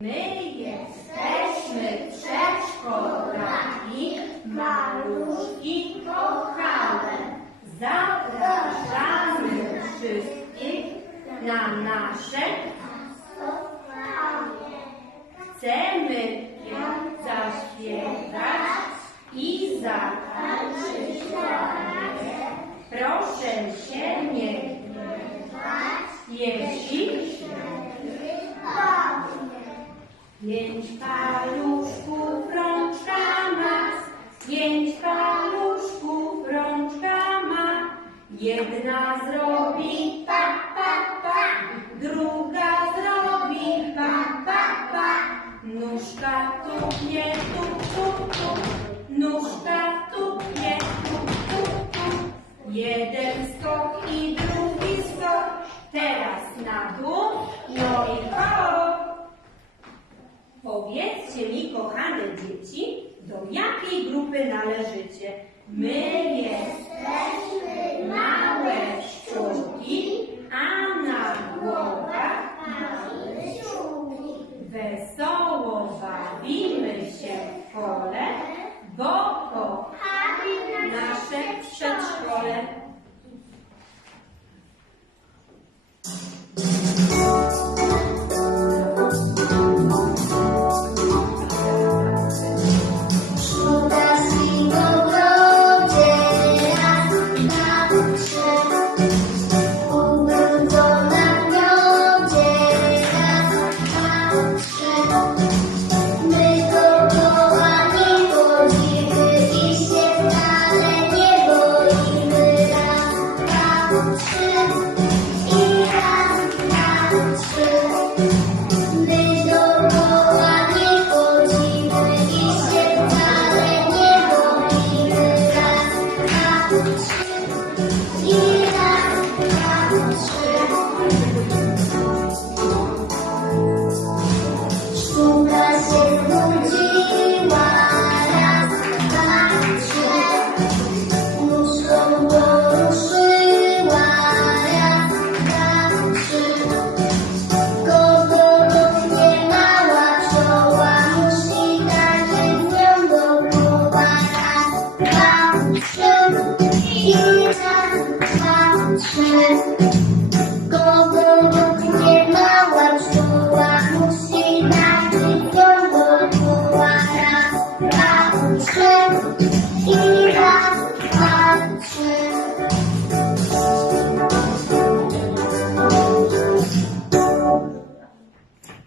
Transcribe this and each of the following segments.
My jesteśmy przedszkolaki, maluszki kochane. Pięć paluszków rączka ma, pięć paluszków rączka ma. Jedna zrobi pa, pa, pa, druga zrobi pa, pa, pa. Nóżka tupnie, tup, tup, tup, nóżka tupnie, tup, tup, tup. Jeden Powiedzcie mi, kochane dzieci, do jakiej grupy należycie? My jesteśmy małe szczurki, a na głowach wesoło bawimy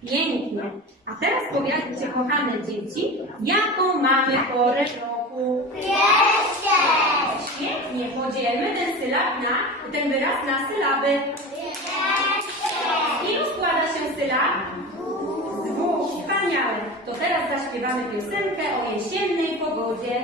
Pięknie. A teraz powiedzcie, kochane dzieci, jaką mamy porę roku? Świetnie, podzielmy ten sylab na, ten wyraz na sylaby. Z ilu składa się sylab? Z dwóch. Wspaniale. To teraz zaśpiewamy piosenkę o jesiennej pogodzie.